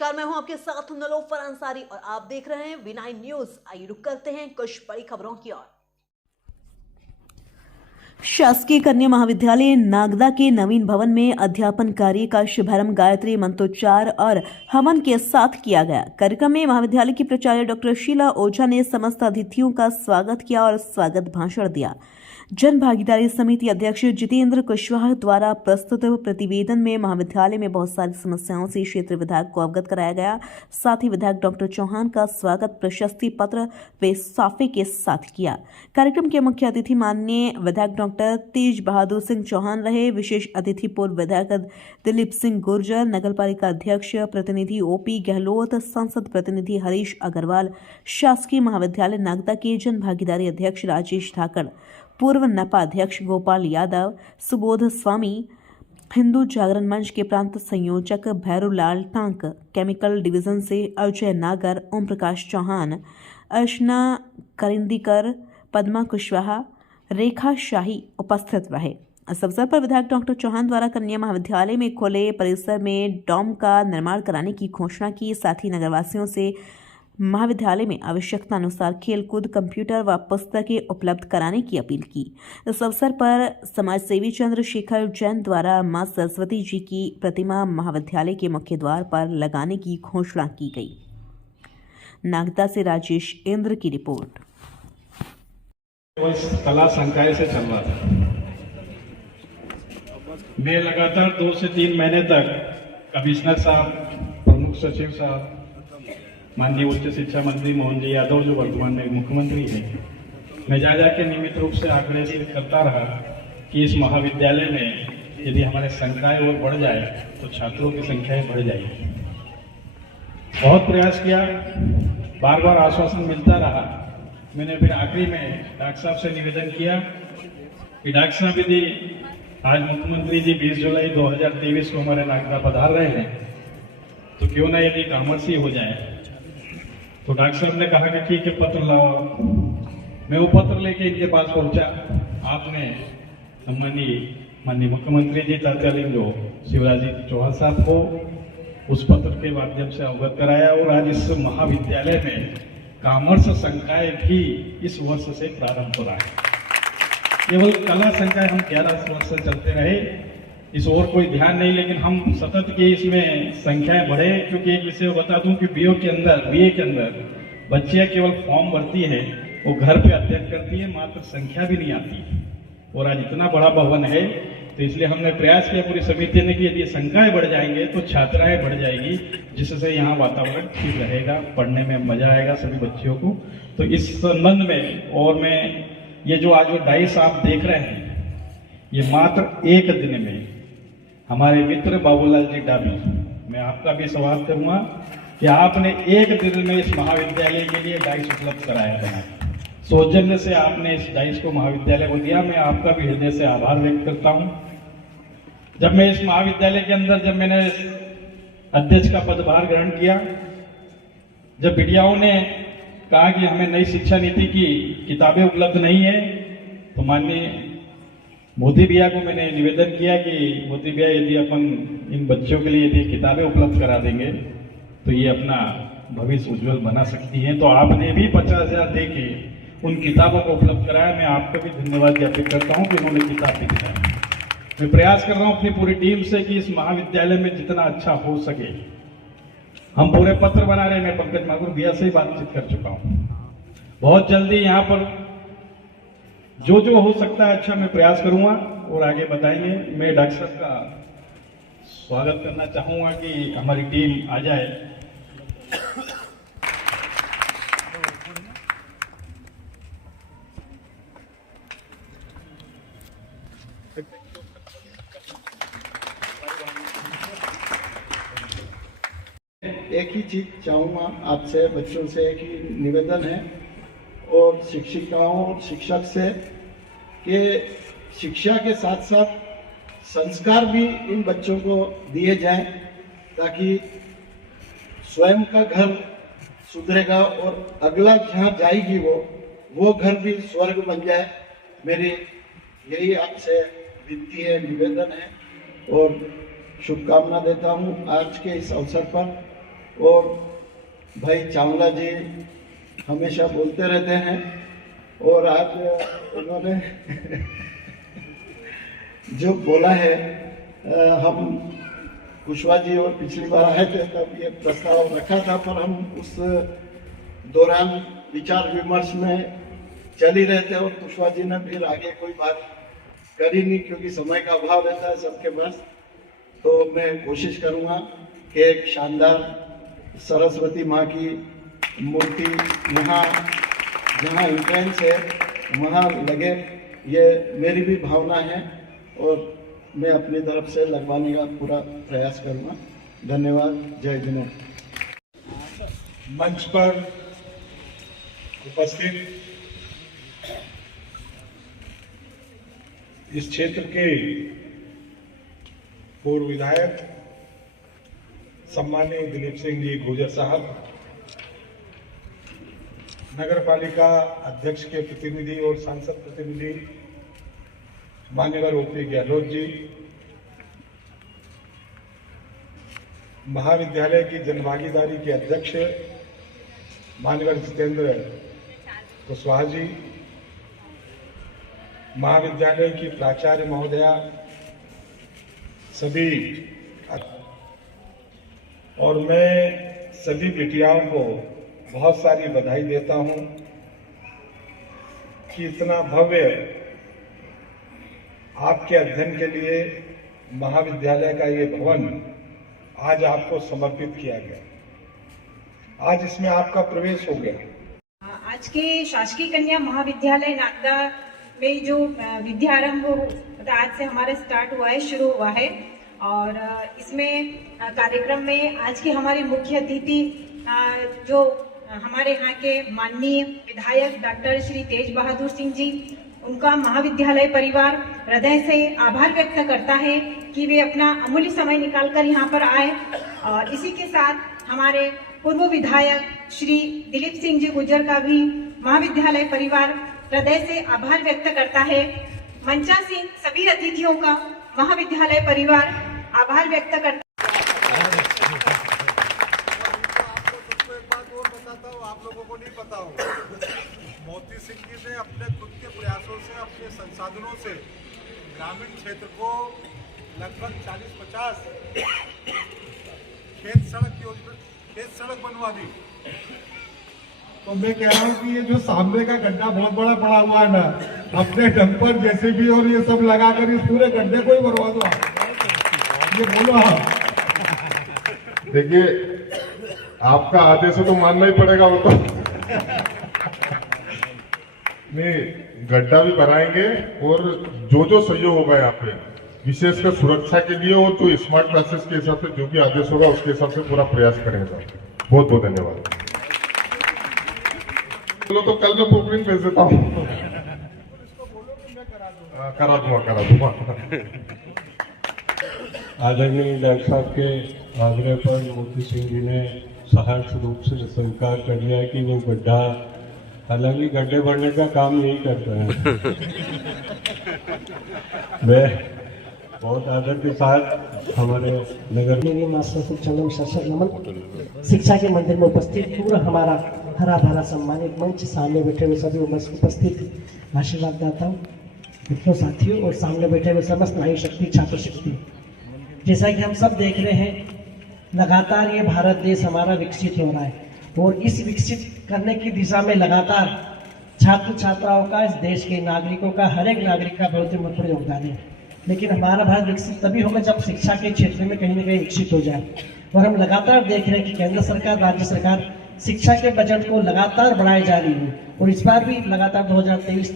नमस्कार, मैं हूं आपके साथ नलोफर अंसारी और आप देख रहे हैं V9 न्यूज। आइए रुक करते हैं कुछ बड़ी खबरों की ओर। शासकीय कन्या महाविद्यालय नागदा के नवीन भवन में अध्यापन कार्य का शुभारंभ गायत्री मंत्रोच्चार और हवन के साथ किया गया। कार्यक्रम में महाविद्यालय की प्राचार्य डॉक्टर शीला ओझा ने समस्त अतिथियों का स्वागत किया और स्वागत भाषण दिया। जन भागीदारी समिति अध्यक्ष जितेंद्र कुशवाहा द्वारा प्रस्तुत प्रतिवेदन में महाविद्यालय में बहुत सारी समस्याओं से क्षेत्र विधायक को अवगत कराया गया। साथ ही विधायक डॉक्टर चौहान का स्वागत प्रशस्ति पत्र व साफे के साथ किया। कार्यक्रम के मुख्य अतिथि माननीय विधायक डॉक्टर तेज बहादुर सिंह चौहान रहे। विशेष अतिथि पूर्व विधायक दिलीप सिंह गुर्जर, नगरपालिका अध्यक्ष प्रतिनिधि ओपी गहलोत, संसद प्रतिनिधि हरीश अग्रवाल, शासकीय महाविद्यालय नागदा के जन भागीदारी अध्यक्ष राजेश धाकड़, पूर्व नपा अध्यक्ष गोपाल यादव, सुबोध स्वामी, हिंदू जागरण मंच के प्रांत संयोजक भैरूलाल टांक, केमिकल डिवीजन से अजय नागर, ओम प्रकाश चौहान, अर्चना करिंदीकर, पद्मा कुशवाहा, रेखा शाही उपस्थित रहे। इस अवसर पर विधायक डॉक्टर चौहान द्वारा कन्या महाविद्यालय में खुले परिसर में डॉम का निर्माण कराने की घोषणा की। साथ ही नगरवासियों से महाविद्यालय में आवश्यकता अनुसार खेलकूद, कंप्यूटर व पुस्तकें उपलब्ध कराने की अपील की। इस अवसर पर समाज सेवी चंद्रशेखर जैन द्वारा मां सरस्वती जी की प्रतिमा महाविद्यालय के मुख्य द्वार पर लगाने की घोषणा की गई। नागदा से राजेश इंद्र की रिपोर्ट। कला संकाय से चल रहा था। मैं लगातार 2 से 3 महीने तक कमिश्नर साहब, प्रमुख सचिव साहब, माननीय उच्च शिक्षा मंत्री मोहन जी यादव जो वर्तमान में मुख्यमंत्री हैं, मैं जा के नियमित रूप से आग्रह करता रहा कि इस महाविद्यालय में यदि हमारे संकाय और बढ़ जाए तो छात्रों की संख्या बढ़ जाएगी। बहुत प्रयास किया, बार बार आश्वासन मिलता रहा। मैंने फिर आखिरी में डॉक्टर साहब से निवेदन किया कि डॉक्टर साहब यदि आज मुख्यमंत्री जी 20 जुलाई 2023 को हमारे नागदा पधार रहे हैं तो क्यों ना यदि कॉमर्स ही हो जाए। तो डॉक्टर साहब ने कहा कि ठीक है, पत्र लाओ। मैं वो पत्र लेके इनके पास पहुंचा। आपने माननीय मुख्यमंत्री जी तत्कालीन जो शिवराज जी चौहान साहब को उस पत्र के माध्यम से अवगत कराया और आज इस महाविद्यालय में कॉमर्स संकाय भी इस वर्ष से प्रारंभ हो रहा है। केवल कला संकाय हम 11 वर्ष से चलते रहे, इस और कोई ध्यान नहीं, लेकिन हम सतत की इसमें संख्याएं बढ़े। क्योंकि एक विषय बता दूं कि बीए के अंदर बच्चियां केवल फॉर्म भरती है, वो घर पे अध्ययन करती है, मात्र संख्या भी नहीं आती। और आज इतना बड़ा भवन है तो इसलिए हमने प्रयास किया पूरी समिति ने कि यदि संख्याएं बढ़ जाएंगे तो छात्राएं बढ़ जाएगी, जिससे यहाँ वातावरण ठीक रहेगा, पढ़ने में मजा आएगा सभी बच्चियों को। तो इस संबंध में और मैं ये जो आज वो डाइस आप देख रहे हैं, ये मात्र एक दिन में हमारे मित्र बाबूलाल जी डाबी, मैं आपका भी स्वागत करूंगा कि आपने एक दिन में इस महाविद्यालय के लिए डाइस उपलब्ध कराया है। सौजन्य से आपने इस डाइस को महाविद्यालय को दिया, मैं आपका भी हृदय से आभार व्यक्त करता हूं। जब मैं इस महाविद्यालय के अंदर जब मैंने अध्यक्ष का पदभार ग्रहण किया, जब मीडियाओं ने कहा कि हमें नई शिक्षा नीति की किताबें उपलब्ध नहीं है, तो माननीय मोदी भैया को मैंने निवेदन किया कि मोदी भैया यदि अपन इन बच्चों के लिए यदि किताबें उपलब्ध करा देंगे तो ये अपना भविष्य उज्जवल बना सकती हैं। तो आपने भी 50,000 दे के उन किताबों को उपलब्ध कराया। मैं आपका भी धन्यवाद ज्ञापित करता हूं कि उन्होंने किताब भी दिलाई। मैं प्रयास कर रहा हूं अपनी पूरी टीम से कि इस महाविद्यालय में जितना अच्छा हो सके हम पूरे पत्र बना रहे हैं। मैं पंकज माथुर भैया से ही बातचीत कर चुका हूं। बहुत जल्दी यहाँ पर जो जो हो सकता है अच्छा मैं प्रयास करूंगा और आगे बताएंगे। मैं डॉक्टर साहब का स्वागत करना चाहूंगा कि हमारी टीम आ जाए। एक ही चीज चाहूंगा आपसे, बच्चों से एक ही निवेदन है और शिक्षिकाओं और शिक्षक से कि शिक्षा के साथ साथ संस्कार भी इन बच्चों को दिए जाएं, ताकि स्वयं का घर सुधरेगा और अगला जहाँ जाएगी वो घर भी स्वर्ग बन जाए। मेरी यही आपसे विनती है, निवेदन है और शुभकामना देता हूँ आज के इस अवसर पर। और भाई चावला जी हमेशा बोलते रहते हैं, और आज उन्होंने जो बोला है, हम कुशवाहा जी और पिछली बार आए थे तब ये प्रस्ताव रखा था, पर हम उस दौरान विचार विमर्श में चल ही रहे थे और कुशवाहा जी ने फिर आगे कोई बात करी नहीं, क्योंकि समय का अभाव रहता है सबके पास। तो मैं कोशिश करूंगा कि एक शानदार सरस्वती माँ की मूर्ति यहाँ जहाँ एंट्रेंस है वहाँ लगे, ये मेरी भी भावना है और मैं अपनी तरफ से लगवाने का पूरा प्रयास करूंगा। धन्यवाद। जय जिनेन्द्र। मंच पर उपस्थित इस क्षेत्र के पूर्व विधायक सम्माननीय दिलीप सिंह जी गुर्जर साहब, नगर पालिका अध्यक्ष के प्रतिनिधि और सांसद प्रतिनिधि मान्यवर ओपी गहलोत जी, महाविद्यालय की जनभागीदारी के अध्यक्ष मान्यवर जितेंद्र कुशवाहा जी, महाविद्यालय की प्राचार्य महोदया, सभी, और मैं सभी बिटियाओं को बहुत सारी बधाई देता हूं कि इतना भव्य आपके अध्ययन के लिए महाविद्यालय का ये भवन आज आपको समर्पित किया गया। आज इसमें आपका प्रवेश हो गया। आज के शासकीय कन्या महाविद्यालय नागदा में जो विद्यारंभ आज से हमारा स्टार्ट हुआ है, शुरू हुआ है, और इसमें कार्यक्रम में आज के हमारे मुख्य अतिथि जो हमारे यहाँ के माननीय विधायक डॉक्टर श्री तेज बहादुर सिंह जी, उनका महाविद्यालय परिवार हृदय से आभार व्यक्त करता है कि वे अपना अमूल्य समय निकालकर यहाँ पर आए। और इसी के साथ हमारे पूर्व विधायक श्री दिलीप सिंह जी गुर्जर का भी महाविद्यालय परिवार हृदय से आभार व्यक्त करता है। मंचासीन सभी अतिथियों का महाविद्यालय परिवार आभार व्यक्त करता है। आप लोगों को नहीं पता हो, मोती सिंह जी ने अपने खुद के प्रयासों से, अपने संसाधनों से ग्रामीण क्षेत्र को लगभग 40-50 खेत सड़क बनवा दी। तो मैं कह रहा हूँ कि ये जो सामने का गड्ढा बहुत बड़ा पड़ा हुआ है ना, अपने डंपर जैसे भी और ये सब लगाकर इस पूरे गड्ढे को ही भरवा दो। ये बोलो आप। देखिए, आपका आदेश है तो मानना ही पड़ेगा वो तो। नहीं, गड्ढा भी बनाएंगे और जो जो सहयोग होगा यहाँ पे, विशेषकर सुरक्षा के लिए और जो स्मार्ट क्लासेस के हिसाब से जो भी आदेश होगा उसके हिसाब से पूरा प्रयास करेंगे। बहुत बहुत धन्यवाद। चलो तो कल मैं प्रोग्राम भेज देता हूँ। करा दूंगा। आदरणीय डॉक्टर साहब के आग्रह पर मोती सिंह जी ने सहर्ष रूप से स्वीकार कर लिया कि वो गड्ढा, हालांकि गड्ढे भरने का काम नहीं करते हैं। मैं बहुत आदर के साथ हमारे नगर में मास्टर शिक्षण शासक नमन, शिक्षा के मंदिर में उपस्थित पूरा हमारा हरा भरा सम्मानित मंच, सामने बैठे हुए सभी उपस्थित आशीर्वाद दाता हूँ, मित्रों, साथियों और सामने बैठे हुए समस्त नारी शक्ति, छात्र शक्ति। जैसा कि हम सब देख रहे हैं, लगातार ये भारत देश हमारा विकसित हो रहा है और इस विकसित करने की दिशा में लगातार छात्र छात्राओं का, इस देश के नागरिकों का, हर एक नागरिक का बहुत ही महत्वपूर्ण योगदान है। लेकिन हमारा भारत विकसित तभी होगा जब शिक्षा के क्षेत्र में कहीं ना कहीं विकसित हो जाए। और हम लगातार देख रहे हैं कि केंद्र सरकार, राज्य सरकार शिक्षा के बजट को लगातार बढ़ाई जा रही है और इस बार भी लगातार 2023